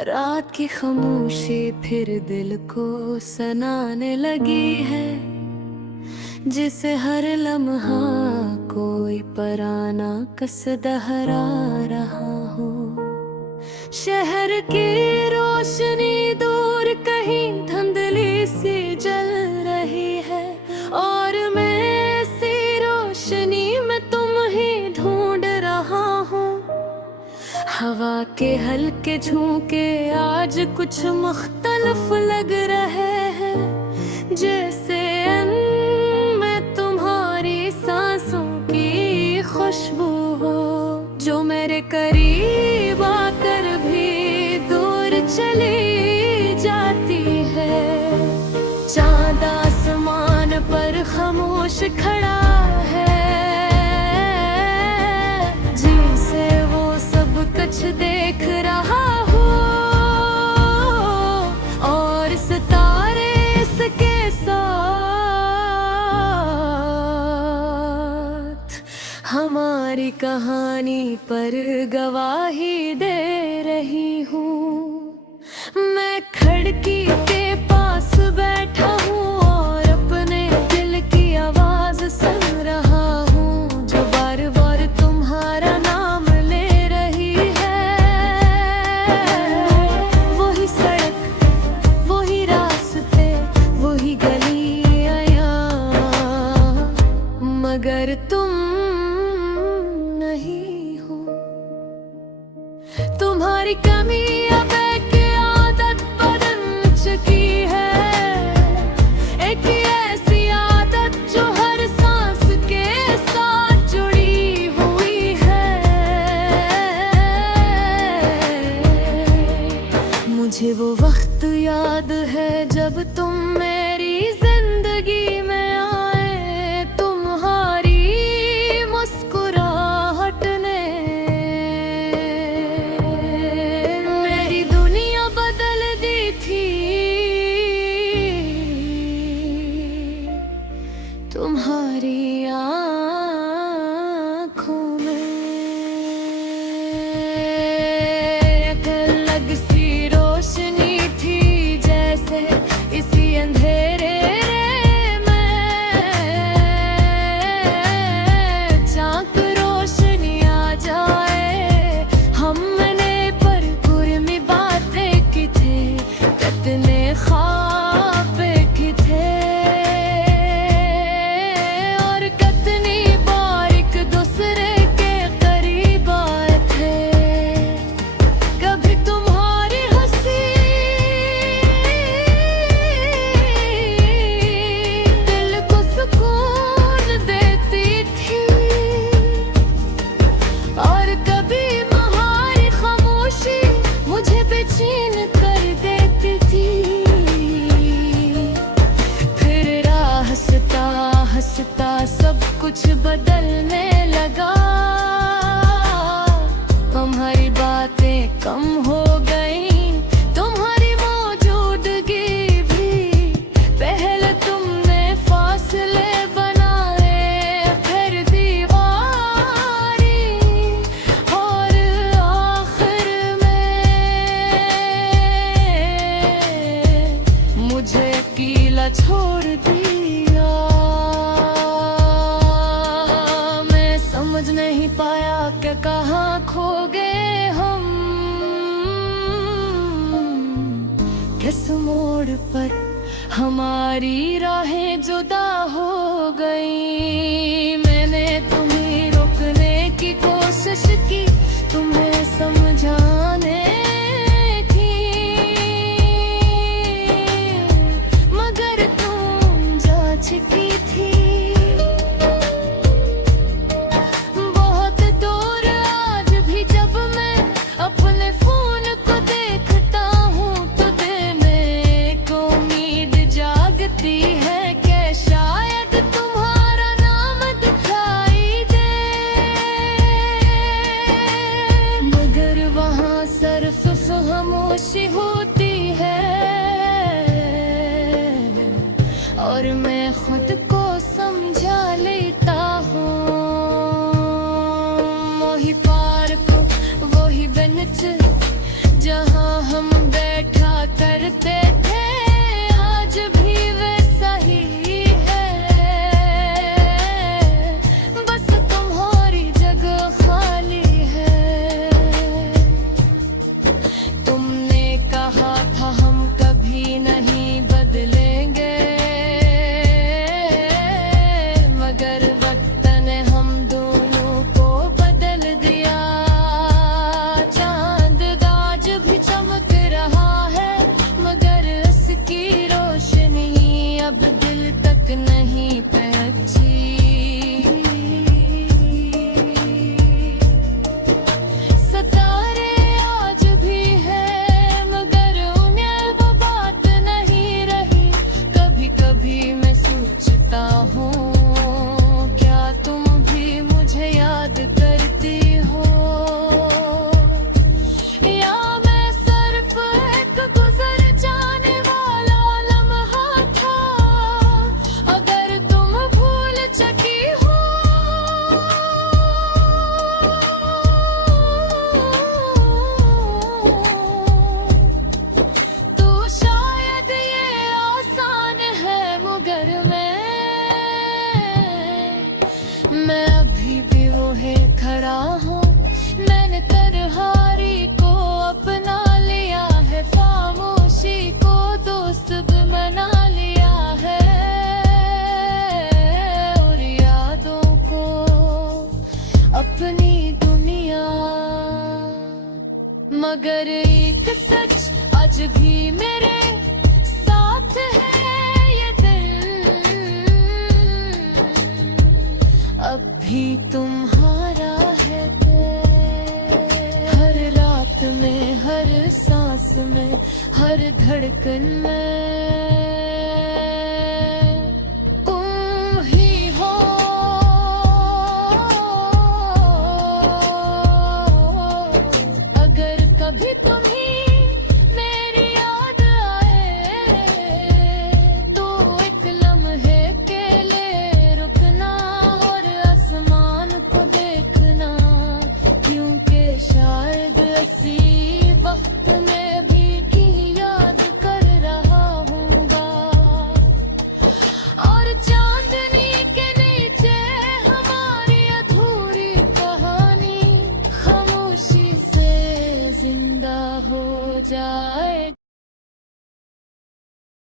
रात की खामोशी फिर दिल को सनाने लगी है, जिसे हर लम्हा कोई पराना कस दहरा रहा हो। शहर की रोशनी दूर कहीं धुंधली सी जल रही है, और मैं इसी रोशनी में तुम ही ढूंढ रहा हूँ। हवा के हल्के झोंके आज कुछ मुख्तलिफ लग रहे हैं, जैसे में तुम्हारी सांसों की खुशबू हो, जो मेरे करीब आकर भी दूर चली जाती है। चांद आसमान पर खामोश खड़ा है, जिसे वो सब कुछ देख रहा हो, और सितारे इसके साथ हमारी कहानी पर गवाही दे रही हूँ। मैं खिड़की के पास बैठा हूँ और अपने दिल की आवाज सुन रहा हूँ, जो बार बार तुम्हारा नाम ले रही है। वही सड़क, वही रास्ते, वही गलियाँ, मगर तुम नहीं हो। तुम्हारी कमी अब एक आदत बन चुकी है, एक ऐसी आदत जो हर सांस के साथ जुड़ी हुई है। मुझे वो वक्त याद है जब तुम मेरी जिंदगी में आए, तुम्हारी मुस्कुराहट ने मेरी दुनिया बदल दी थी। तुम्हारी आँखों में एक अलग सी रोशनी थी, जैसे इसी अंधेरे में चाक रोशनी आ जाए। हमने पर कुर्मी बातें की थे, कितने ख्वाब की थे, और कितनी बार एक दूसरे के करीब आए थे। कभी तुम्हारी हंसी दिल को सुकून देती थी, और कभी तुम्हारी खामोशी मुझे बेचैन कर देती थी। फिर हंसता हंसता सब कुछ बदलने लगा, हमारी बातें कम हो गई, तुम्हारी मौजूदगी भी। पहले तुमने फासले बनाए, फिर दीवारी, और आखिर में मुझे अकेला छोड़ दिया। मैं समझ नहीं पाया कि कहाँ खो गए हम, किस मोड़ पर हमारी राहें जुदा हो गई। मैंने तुम्हें रोकने की कोशिश की, तुम्हें समझाने की, मगर तुम जा चुकी थी। बहुत दूर आज भी जब मैं अपने फोन को देखता हूँ, तो दिल में एक उम्मीद जागती है कि शायद तुम्हारा नाम दिखाई दे, मगर वहाँ करते थे आज भी वैसा ही है, बस तुम्हारी जगह खाली है। तुमने कहा था हम कभी नहीं बदलेंगे, मगर वक्त ने हम दोनों को बदल दिया। चांद आज भी चमक रहा है, मगर उसकी रोशनी अब दिल तक नहीं पहुंची। सितारे आज भी है, मगर उन्हें वो बात नहीं रही। कभी कभी मैं सोचता हूँ, क्या तुम भी मुझे याद करती हो, या मैं सिर्फ एक गुजर जाने वाला लम्हा था। अगर तुम भूल चुकी हो तो शायद ये आसान है, मगर मैं अभी भी वही खड़ा हूँ। मैंने तरहारी को अपना लिया है, खामोशी को दोस्त भी बना लिया है, और यादों को अपनी दुनिया। मगर एक सच आज भी मेरे साथ है, ये दिल अब भी तुम्हारा है। हर रात में, हर सांस में, हर धड़कन में